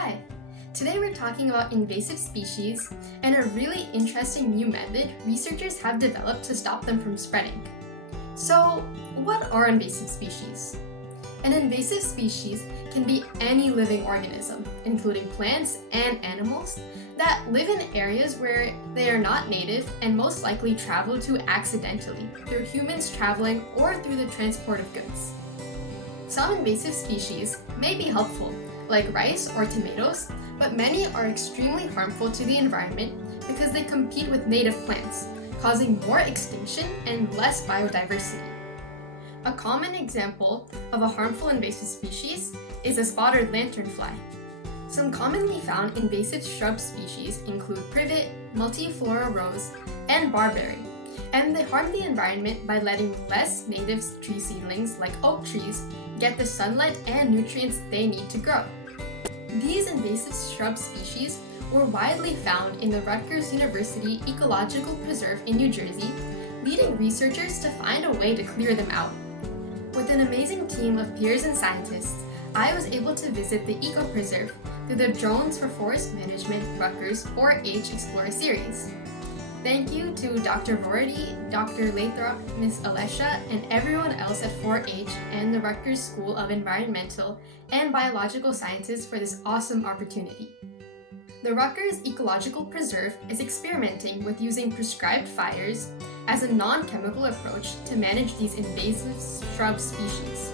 Hi! Today we're talking about invasive species and a really interesting new method researchers have developed to stop them from spreading. So, what are invasive species? An invasive species can be any living organism, including plants and animals, that live in areas where they are not native and most likely travel to accidentally through humans traveling or through the transport of goods. Some invasive species may be helpful, like rice or tomatoes, but many are extremely harmful to the environment because they compete with native plants, causing more extinction and less biodiversity. A common example of a harmful invasive species is the spotted lanternfly. Some commonly found invasive shrub species include privet, multiflora rose, and barberry, and they harm the environment by letting less native tree seedlings like oak trees get the sunlight and nutrients they need to grow. These invasive shrub species were widely found in the Rutgers University Ecological Preserve in New Jersey, leading researchers to find a way to clear them out. With an amazing team of peers and scientists, I was able to visit the eco-preserve through the Drones for Forest Management Rutgers 4-H Explorer series. Thank you to Dr. Vorady, Dr. Lathrop, Ms. Alesha, and everyone else at 4-H and the Rutgers School of Environmental and Biological Sciences for this awesome opportunity. The Rutgers Ecological Preserve is experimenting with using prescribed fires as a non-chemical approach to manage these invasive shrub species.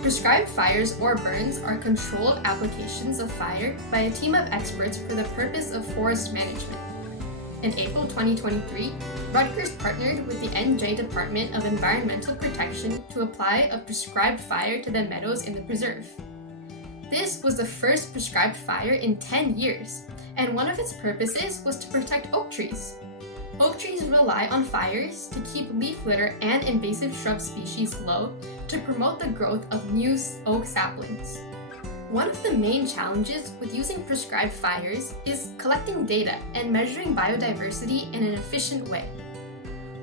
Prescribed fires or burns are controlled applications of fire by a team of experts for the purpose of forest management. In April 2023, Rutgers partnered with the NJ Department of Environmental Protection to apply a prescribed fire to the meadows in the preserve. This was the first prescribed fire in 10 years, and one of its purposes was to protect oak trees. Oak trees rely on fires to keep leaf litter and invasive shrub species low to promote the growth of new oak saplings. One of the main challenges with using prescribed fires is collecting data and measuring biodiversity in an efficient way.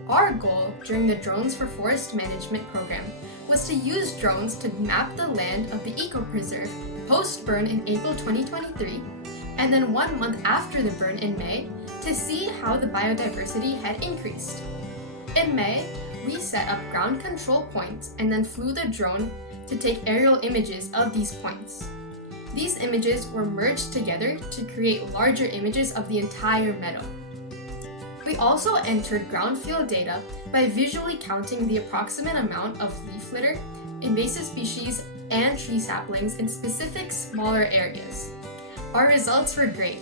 Our goal during the Drones for Forest Management program was to use drones to map the land of the eco-preserve post-burn in April 2023, and then 1 month after the burn in May to see how the biodiversity had increased. In May, we set up ground control points and then flew the drone to take aerial images of these points. These images were merged together to create larger images of the entire meadow. We also entered ground field data by visually counting the approximate amount of leaf litter, invasive species, and tree saplings in specific smaller areas. Our results were great.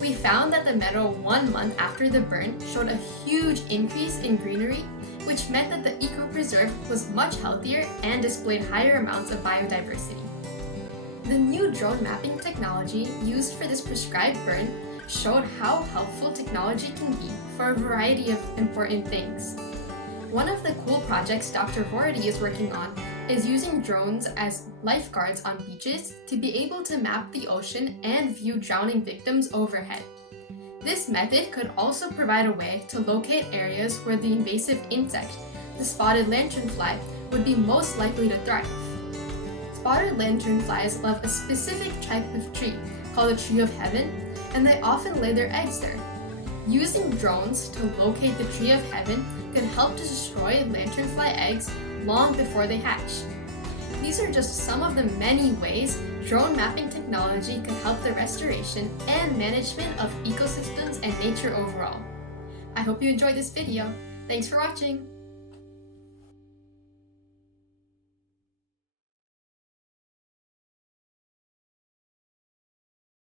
We found that the meadow 1 month after the burn showed a huge increase in greenery, which meant that the eco-preserve was much healthier and displayed higher amounts of biodiversity. The new drone mapping technology used for this prescribed burn showed how helpful technology can be for a variety of important things. One of the cool projects Dr. Vorady is working on is using drones as lifeguards on beaches to be able to map the ocean and view drowning victims overhead. This method could also provide a way to locate areas where the invasive insect, the spotted lanternfly, would be most likely to thrive. Spotted lanternflies love a specific type of tree called the tree of heaven, and they often lay their eggs there. Using drones to locate the tree of heaven could help to destroy lanternfly eggs long before they hatch. These are just some of the many ways drone mapping technology could help the restoration and management of ecosystems and nature overall. I hope you enjoyed this video. Thanks for watching!